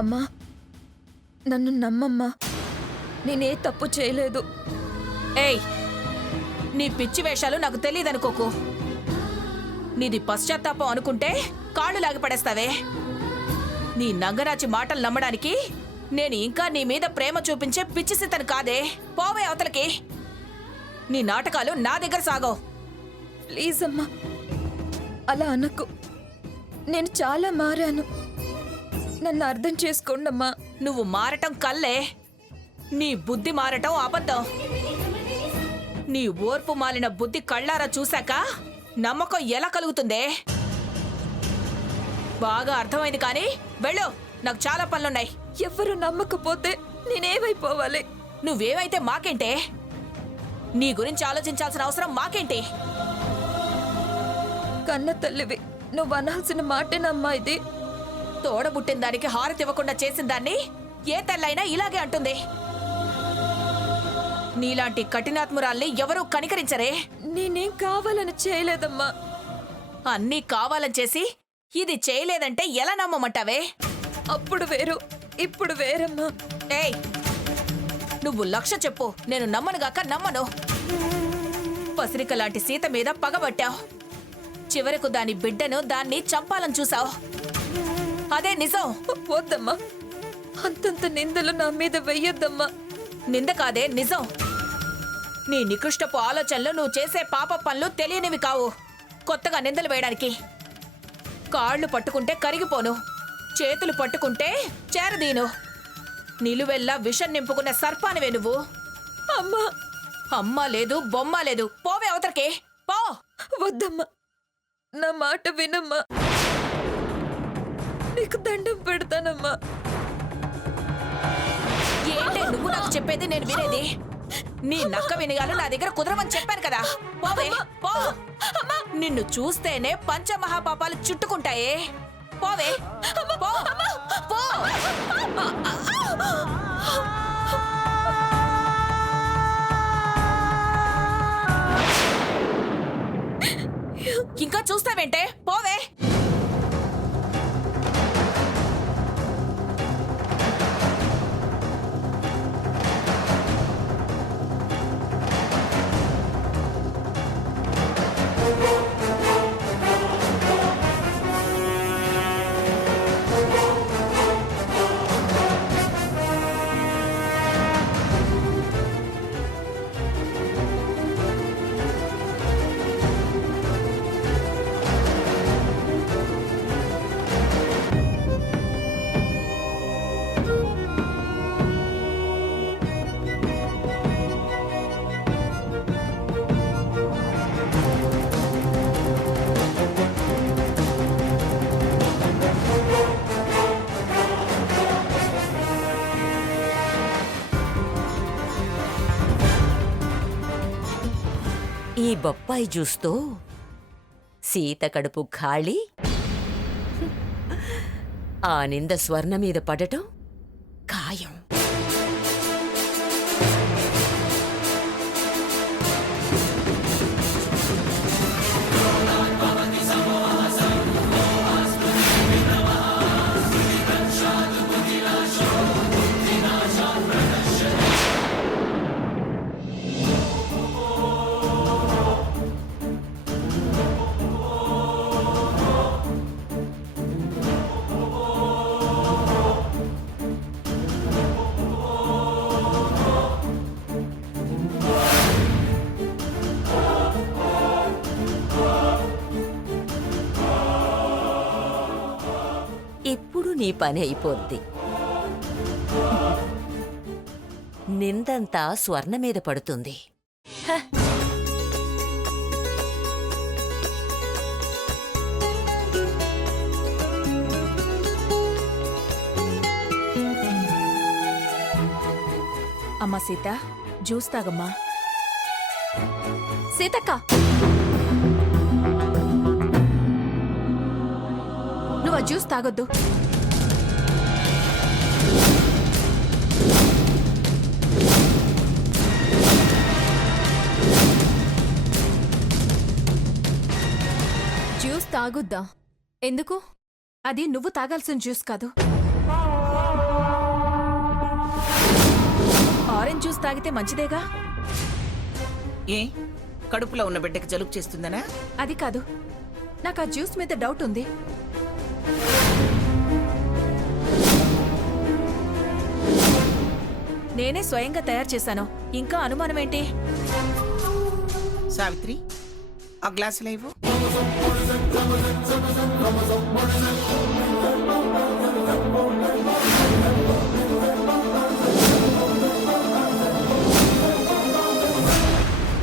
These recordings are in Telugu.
అమ్మా, నన్ను నమ్మమ్మా. నేనే తప్పు చేయలేదు. ఏయ్, నీ పిచ్చి వేషాలు నాకు తెలియదనుకోకు. నీది పశ్చాత్తాపం అనుకుంటే కాళ్ళు లాగి పడేస్తావే. నీ నంగరాచి మాటలు నమ్మడానికి నేను ఇంకా నీ మీద ప్రేమ చూపించే పిచ్చిసితను కాదే. పోవే అవతలకి. నీ నాటకాలు నా దగ్గర సాగో. ప్లీజ్ అమ్మా, అలా అనకు. నేను చాలా మారాను. నన్ను అర్థం చేసుకోండమ్మా. నువ్వు మారటం కల్లే, నీ బుద్ధి మారటం అబద్ధం. నీ ఓర్పు మాలిన బుద్ధి కళ్ళారా చూశాక నమ్మకం ఎలా కలుగుతుందే? బాగా అర్థమైంది. కానీ వెళ్ళు, నాకు చాలా పనులున్నాయి. ఎవరు నమ్మకపోతే నేనేమైపోవాలి? నువ్వేమైతే మాకేంటే? నీ గురించి ఆలోచించాల్సిన అవసరం మాకేంటి? కన్న తల్లివి, నువ్వు అనాల్సిన మాటేనమ్మా ఇది. తోడబుట్టిన దానికి హారతి ఇవ్వకుండా చేసిన దాన్ని ఏ తల్లైనా ఇలాగే అంటుంది. నీలాంటి కఠినాత్మురాల్ని ఎవరూ కనికరించరే. నేనేం కావాలని చేయలేదమ్మా. అన్నీ కావాలని చేసి ఇది చేయలేదంటే ఎలా నమ్మమంటావే? అప్పుడు వేరు, ఇప్పుడు వేరమ్మా. ఏయ్, నువ్వు లక్ష చెప్పు, నేను నమ్మనుగాక నమ్మను. పసిరిక లాంటి సీత మీద పగబట్టావు. చివరకు దాని బిడ్డను దాన్ని చంపాలని చూసావు. అదే నిజం. వద్దమ్మా, అంతంత నిందలు నా మీద వెయ్యొద్దమ్మా. నింద కాదే, నిజం. నీ నికృష్టపు ఆలోచనలు, నువ్వు చేసే పాప పనులు తెలియనివి కావు. కొత్తగా నిందలు వేయడానికి. కాళ్ళు పట్టుకుంటే కరిగిపోను, చేతులు పట్టుకుంటే చేరదీను. నిలువెల్లా విషం నింపుకున్న సర్పానివే నువ్వు. అమ్మా, అమ్మ లేదు, బొమ్మ లేదు. పోవే అవతలకి, పో. వద్దమ్మా, నా మాట వినమ్మా. నీకు దండం పెడతానమ్మా. ఏంటే నువ్వు నాకు చెప్పేది నేను వినేది? నీ నక్క వినగాలు నా దగ్గర కుదరమని చెప్పాను కదా. పోవే, పో. నిన్ను చూస్తేనే పంచమహాపాపాలు చుట్టుకుంటాయే. పోవే, పో, పో. ఇంకా చూస్తావేంటే? పోవే. ఈ బొప్పాయి జ్యూస్తో సీత కడుపు ఖాళీ, ఆ నింద స్వర్ణ మీద పడటం ఖాయం. ఇప్పుడు నీ పని అయిపోద్ది. నిందంతా స్వర్ణ మీద పడుతుంది. అమ్మా సీత, జ్యూస్ తాగమ్మా. సీతక్క, నువ్వు ఆ జ్యూస్ తాగొద్దు. జ్యూస్ తాగుద్దా? ఎందుకు? అది నువ్వు తాగాల్సిన జ్యూస్ కాదు. ఆరెంజ్ జ్యూస్ తాగితే మంచిదేగా? ఏ కడుపులో ఉన్న బిడ్డకి జలుబు చేస్తుందనా? అది కాదు, నాకు ఆ జ్యూస్ మీద డౌట్ ఉంది. నేనే స్వయంగా తయారు చేశాను, ఇంకా అనుమానం ఏంటి? సావిత్రి, ఆ గ్లాసులో ఇవ్వు.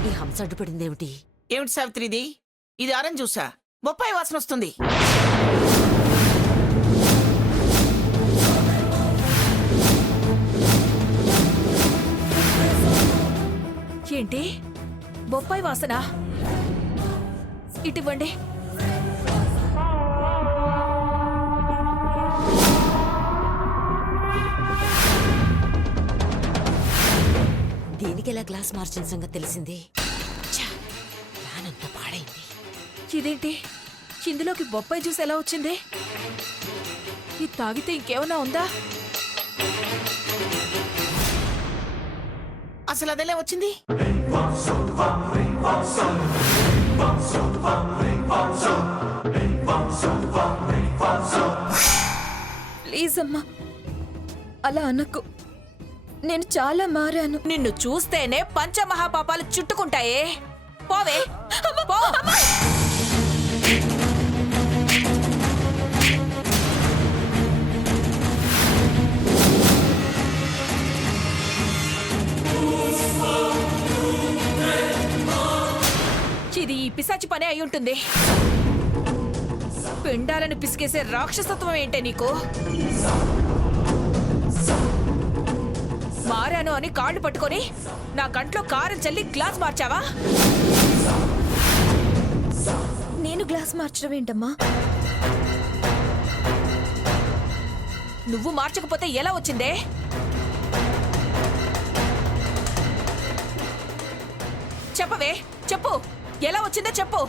ఈ హంస అడ్డుపడిందేమిటి? ఏమిటి సావిత్రి ఇది ఆరెంజ్ జ్యూసా? బొప్పాయి వాసన వస్తుంది. ఏంటి బొప్పాయి వాసన? ఇటివ్వండి. దీనికి ఎలా గ్లాస్ మార్చిన సంగతి తెలిసింది? ఛ, ప్లాన్ అంతా పాడైంది. ఇదేంటి, ఇందులోకి బొప్పాయి జ్యూస్ ఎలా వచ్చింది? ఇది తాగితే ఇంకేమన్నా ఉందా? అసలు అదెలా వచ్చింది? ప్లీజ్ అమ్మా, అలా అనకు. నేను చాలా మారాను. నిన్ను చూస్తేనే పంచమహాపాపాలు చుట్టుకుంటాయే. పోవే, పో. ఇది ఈ పిశాచి పనే అయి ఉంటుంది. పిండాలను పిసికేసే రాక్షసత్వం ఏంటే నీకు? మారాను అని కాళ్ళు పట్టుకొని నా కంట్లో కారం చల్లి గ్లాస్ మార్చావా? నేను గ్లాస్ మార్చడం ఏంటమ్మా? నువ్వు మార్చకపోతే ఎలా వచ్చిందే? చెప్పవే, చెప్పు, ఎలా వచ్చిందో చెప్పు.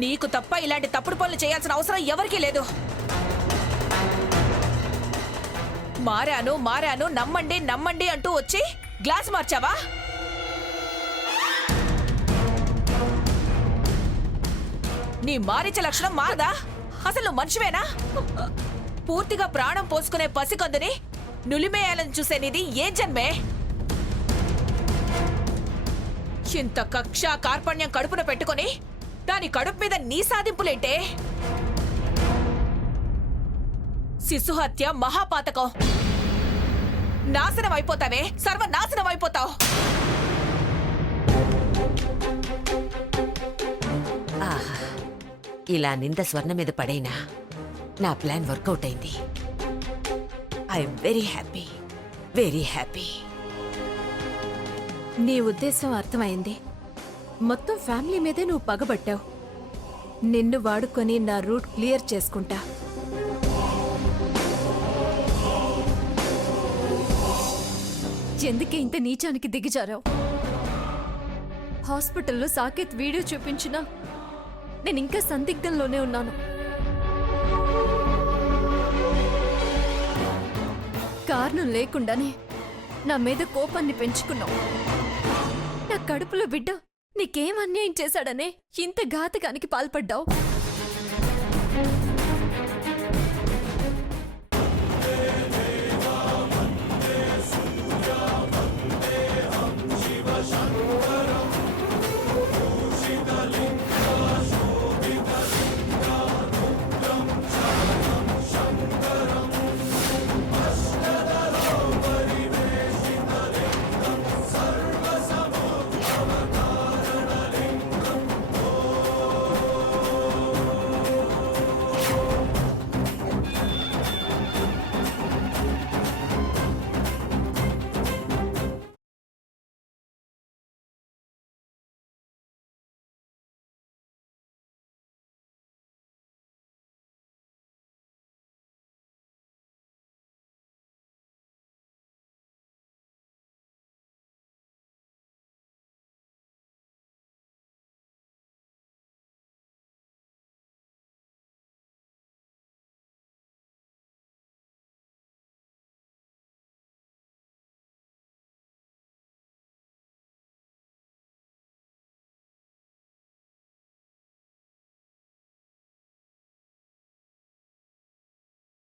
నీకు తప్ప ఇలాంటి తప్పుడు పనులు చేయాల్సిన అవసరం ఎవరికీ లేదు. మారాను మారాను నమ్మండి నమ్మండి అంటూ వచ్చి గ్లాస్ మార్చావా? నీ మారిచ లక్షణం మారదా? అసలు నువ్వు మనిషివేనా? పూర్తిగా ప్రాణం పోసుకునే పసికందుని నులిమేయాలని చూసే నీది ఏ జన్మే? ఇంత కక్ష కార్పణ్యం కడుపున పెట్టుకొని దాని కడుపు మీద నీ సాధింపులేంటే? శిశుహత్య మహాపాతకం. నాశనం అయిపోతావే, సర్వనాశనం అయిపోతావు. ఆహా, ఇలా నింద స్వర్ణ మీద పడైనా నా ప్లాన్ వర్కౌట్ అయింది. I'm very happy, very happy. నీ ఉద్దేశం అర్థమైంది. మొత్తం ఫ్యామిలీ మీదే నువ్వు పగబట్టావు. నిన్ను వాడుకొని నా రూట్ క్లియర్ చేసుకుంటా. ఎందుకే ఇంత నీచానికి దిగజారావు? హాస్పిటల్లో సాకేత్ వీడియో చూపించినా నేను ఇంకా సందిగ్ధంలోనే ఉన్నాను. కారణం లేకుండానే నా మీద కోపాన్ని పెంచుకున్నావు. నా కడుపులో బిడ్డ నీకేం అన్యాయం చేశాడనే ఇంత ఘాతకానికి పాల్పడ్డావు.